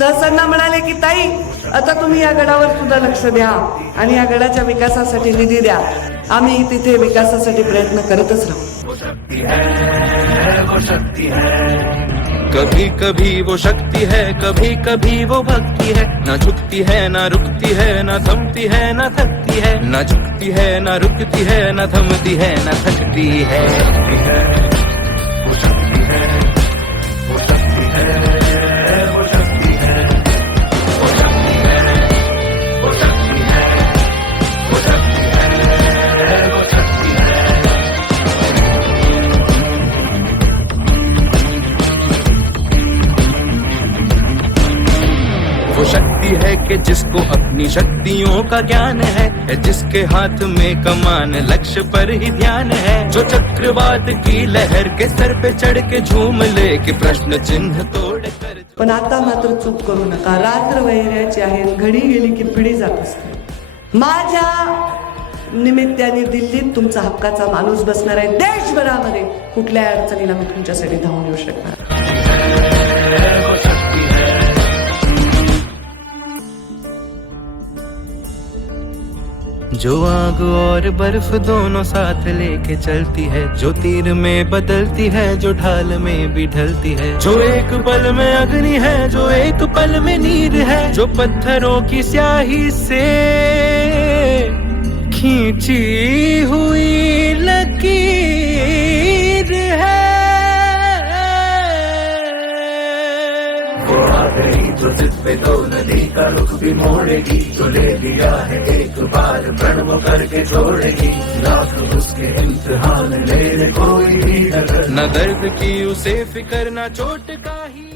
दसांना म्हणाले की ताई आता तुम्ही या गडावर सुद्धा लक्ष द्या आणि या गडाच्या विकासासाठी निधी द्या. आम्ही तिथे विकासासाठी प्रयत्न करतच राहू. कभी कभी वो शक्ति है कभी कभी वो भक्ति है। न झुकती है न रुकती है न थमती है न थकती है। न झुकती है न रुकती है न थमती है न थकती है। वो शक्ति है कि जिसको अपनी शक्तियों का ज्ञान है जिसके हाथ में कमान, लक्ष्य पर ही ध्यान है। जो चक्रवात की लहर के सर पे चढ़ के झूम ले, कि प्रश्न चिन्ह तोड़ कर पण आता मात्र चूक करू नका. रात्र वैऱ्याची आहे घडी गेली की पिढी जात असते. माझ्या निमित्ताने दिल्लीत तुमचा हक्काचा माणूस बसणार आहे. देशभरामध्ये कुठल्या अडचणीला मी तुमच्यासाठी धावून येऊ शकणार. जो आग और बर्फ़ दोनों साथ लेके चलती है, जो तीर में बदलती है, जो ढाल में भी ढलती है। जो एक पल में अग्नि है, जो एक पल में नीर है, जो पत्थरों की स्याही से खींची हुई जो जिस पे तो नदी का रुख भी मोड़ेगी तो ले लिया है एक बार प्रण वो करके छोड़ेगी लाख उसके इम्तिहान ले कोई भी नगर न दर्द की उसे फिकर, न चोट का ही